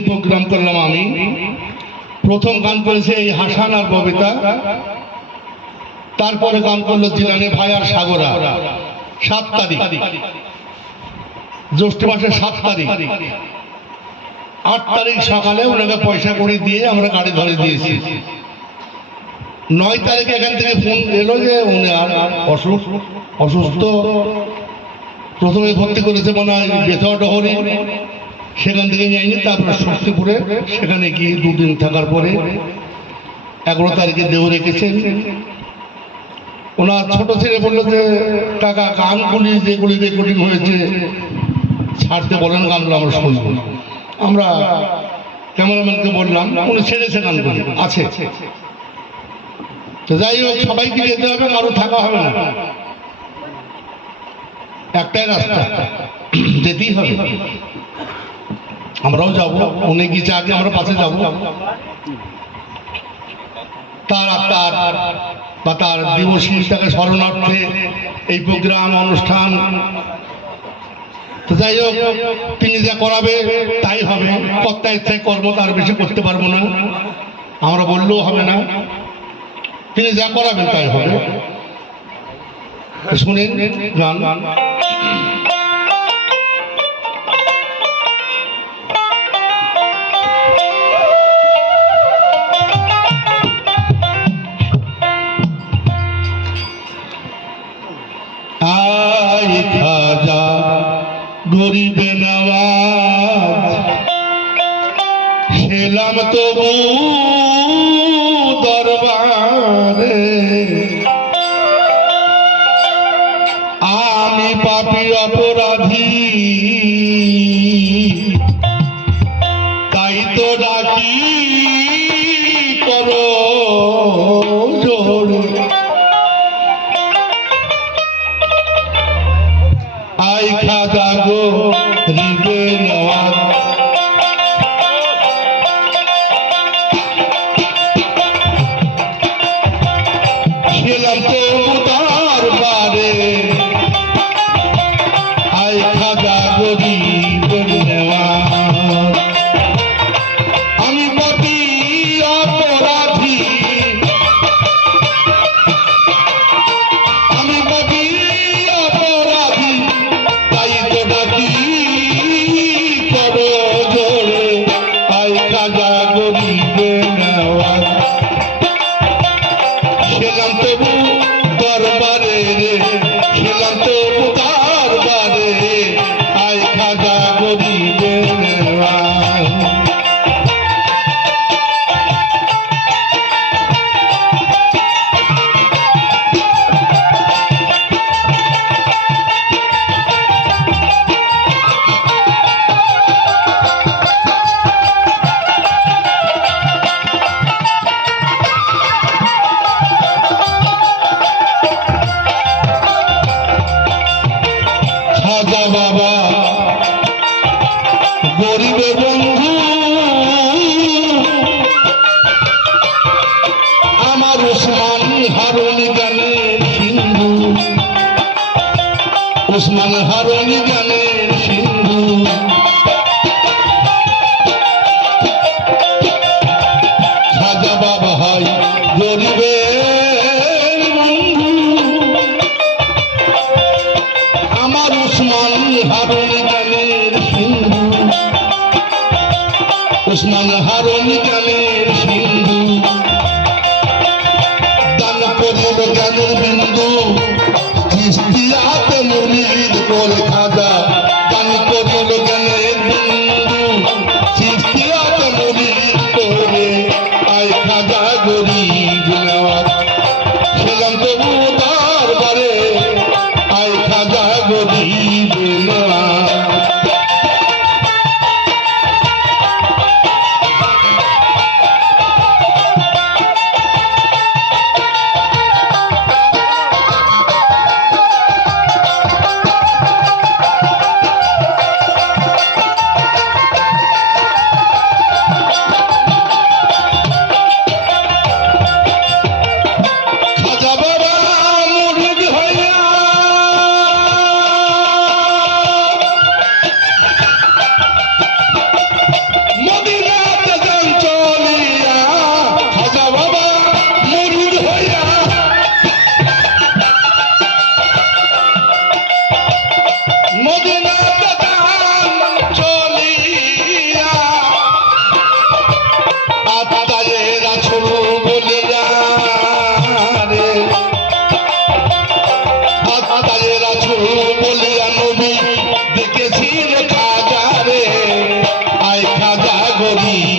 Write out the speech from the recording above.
Programme করলাম আমি। প্রথম গান করেছে এই হাসান আর ববিতা, তারপরে গান করলো জিলানি ভাই আর সাগরা। 7 তারিখ, জ্যৈষ্ঠ মাসের 7 তারিখ। 8 তারিখ সকালে ওনাকে পয়সা করে দিয়ে আমরা গাড়ি ধরে দিয়েছি। 9 তারিখে এখান থেকে ফোন এলো যে উনি আর অসুস্থ। প্রথমে ভর্তি করেছে মনে হয় বেথুয়া ডহরি, সেখান থেকে যায়নি। তারপরে শক্তিপুরে সেখানে গিয়ে 2 দিন থাকার পরে 11 তারিখে দেহ রেখেছেন। ওনার ছোট ছেলে বললো যে কাকা গানগুলি যেগুলি রেকর্ডিং হয়েছে ছাড়তে বলেন, গানগুলো আমরা শুনবো। আমরা ক্যামেরাম্যানকে বললাম, উনি ছেড়েছে গানগুলি আছে। তো যাই হোক, সবাইকে যেতে হবে, কারো থাকা হবে না, একটাই রাস্তা, যেতেই হবে। আমরাও যাবো, উনি গিয়েছে আগে, আমরা পাশে যাবো। তার আত্মার বা তার দিবসী তাকে স্মরণার্থে এই প্রোগ্রাম অনুষ্ঠান। তো যাই হোক, তিনি যা করাবে তাই হবে। কর্তা ইচ্ছায় কর্ম, তার বেশি করতে পারবো না, আমরা বললেও হবে না। তিনি যা করাবেন তাই হবে। শুনেন গান। আয় খাজা গরিবে নওয়াজ, ছিলাম তবু দরবারে, আমি পাপী অপরাধী, তাই তো ডাকি করো জোর। আই খাজা গরিবে নওয়াজ, ছিলাম তো দরবারে, আই খাজা গরিবে নওয়াজ, আমি পাপী অপরাধী, আমি পাপী অপরাধী, তাই তো ডাকি করো জোরে। আই খাজা গরিবে নওয়াজ, ছিলাম তবু দরবারে রে, ছিলাম তবু দরবারে, আই খাজা গরিবে নওয়াজ। খাজা বাবা গরিবের বন্ধু, আমার ওসমান হারুন গানের সিন্ধু, ওসমান হারুন গানের সিন্ধু। খাজা বাবা হয় গরিবের বন্ধু, আমার ওসমান হারুন গানের সিন্ধু, ওসমান হারুন গানের সিন্ধু। দান করিল জ্ঞানের বিন্দু, চিস্তিয়াতে মুরিদ কোল খাজা। দান করিল জ্ঞানের বিন্দু, চিস্তিয়াতে মুরিদ কোলে, আই খাজা গরিব নওয়াজ, ছিলাম তবু দরবারে, আই খাজা গরিব নওয়াজ। জাগরি